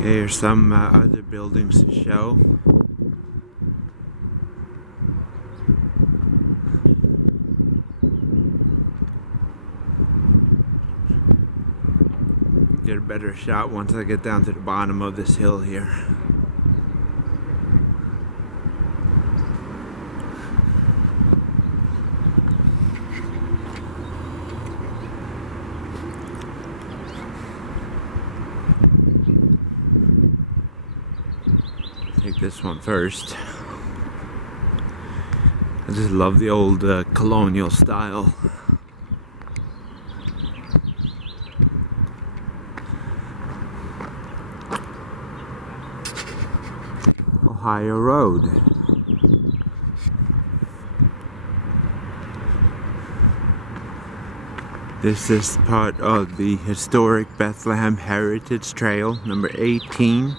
Here's some other buildings to show. Get a better shot once I get down to the bottom of this hill here. Take this one first. I just love the old colonial style. Ohio Road. This is part of the historic Bethlehem Heritage Trail, number 18.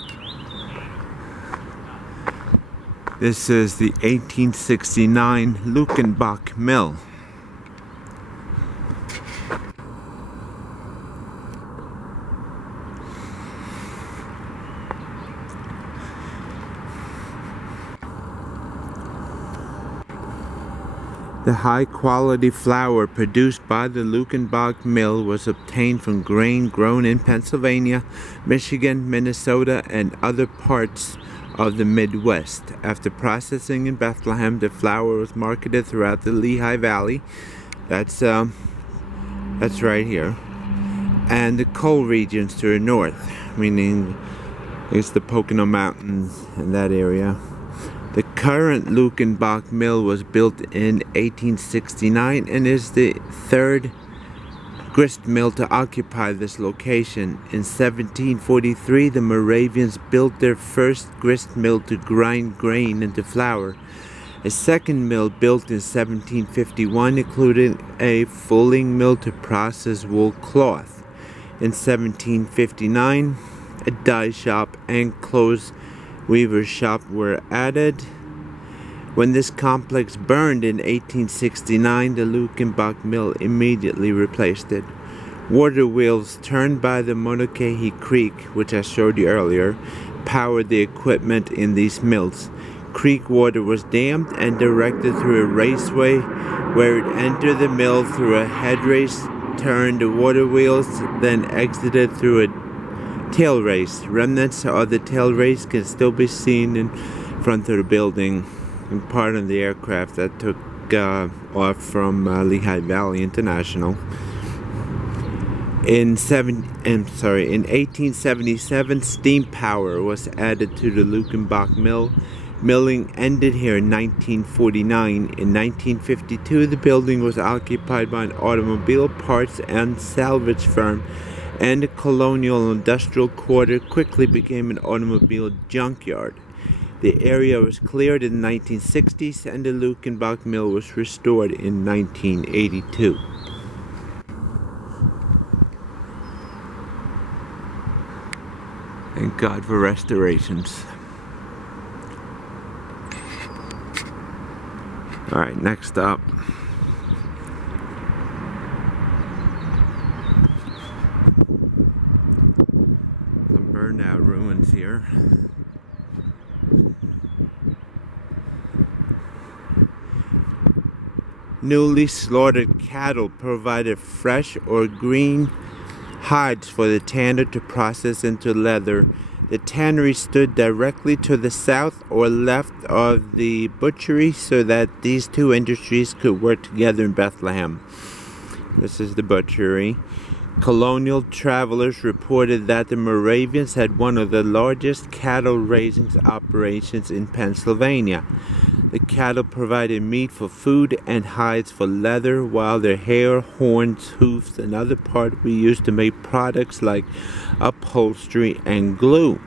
This is the 1869 Lukenbach Mill. The high-quality flour produced by the Lukenbach Mill was obtained from grain grown in Pennsylvania, Michigan, Minnesota, and other parts of the Midwest. After processing in Bethlehem, the flour was marketed throughout the Lehigh Valley. That's right here, and the coal regions to the north, meaning it's the Pocono Mountains in that area. The current Lukenbach Mill was built in 1869 and is the third grist mill to occupy this location. In 1743, the Moravians built their first grist mill to grind grain into flour. A second mill built in 1751 included a fulling mill to process wool cloth. In 1759, a dye shop and clothes weaver's shop were added. When this complex burned in 1869, the Lukenbach Mill immediately replaced it. Water wheels turned by the Monocahy Creek, which I showed you earlier, powered the equipment in these mills. Creek water was dammed and directed through a raceway where it entered the mill through a head race, turned the water wheels, then exited through a tail race. Remnants of the tail race can still be seen in front of the building and part of the aircraft that took off from Lehigh Valley International. In 1877, steam power was added to the Lukenbach Mill. Milling ended here in 1949. In 1952, the building was occupied by an automobile parts and salvage firm, and the colonial industrial quarter quickly became an automobile junkyard. The area was cleared in the 1960s and the Lukenbach Mill was restored in 1982. Thank God for restorations. Alright, next up. Burned out ruins here. Newly slaughtered cattle provided fresh or green hides for the tanner to process into leather. The tannery stood directly to the south or left of the butchery so that these two industries could work together in Bethlehem. This is the butchery. Colonial travelers reported that the Moravians had one of the largest cattle raising operations in Pennsylvania. The cattle provided meat for food and hides for leather, while their hair, horns, hoofs, and other parts were used to make products like upholstery and glue.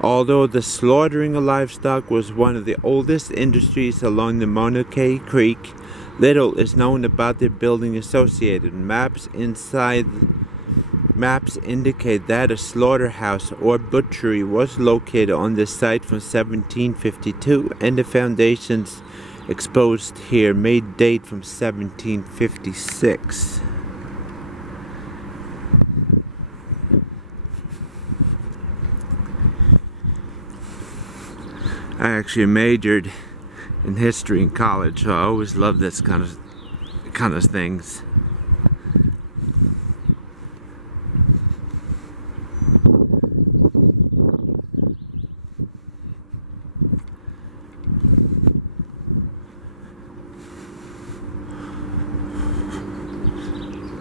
Although the slaughtering of livestock was one of the oldest industries along the Monocahy Creek, little is known about the building associated. Maps indicate that a slaughterhouse or butchery was located on the site from 1752, and the foundations exposed here may date from 1756. I actually majored in history in college, so I always love this kind of things.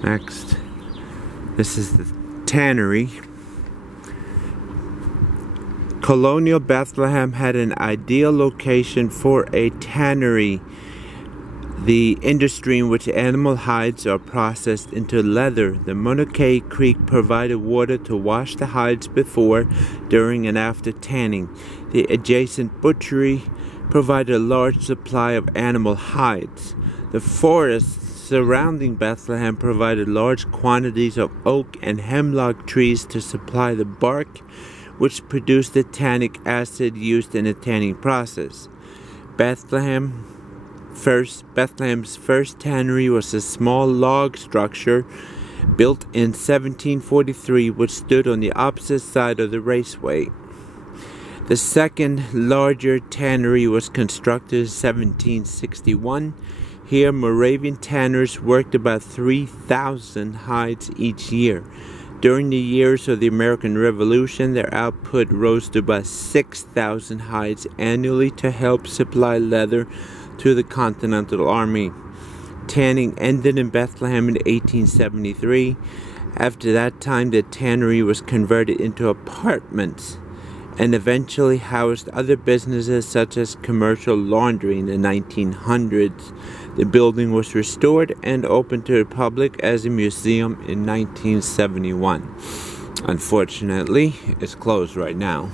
Next, this is the tannery. Colonial Bethlehem had an ideal location for a tannery, the industry in which animal hides are processed into leather. The Monocacy Creek provided water to wash the hides before, during, and after tanning. The adjacent butchery provided a large supply of animal hides. The forests surrounding Bethlehem provided large quantities of oak and hemlock trees to supply the bark, which produced the tannic acid used in the tanning process. Bethleham's first tannery was a small log structure built in 1743, which stood on the opposite side of the raceway. The second larger tannery was constructed in 1761. Here, Moravian tanners worked about 3,000 hides each year. During the years of the American Revolution, their output rose to about 6,000 hides annually to help supply leather to the Continental Army. Tanning ended in Bethlehem in 1873. After that time, the tannery was converted into apartments and eventually housed other businesses such as commercial laundry in the 1900s. The building was restored and opened to the public as a museum in 1971. Unfortunately, it's closed right now.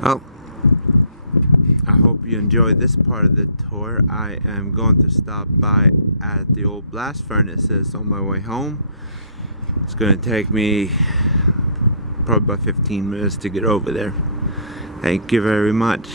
Well, I hope you enjoyed this part of the tour. I am going to stop by at the old blast furnaces on my way home. It's going to take me probably about 15 minutes to get over there. Thank you very much.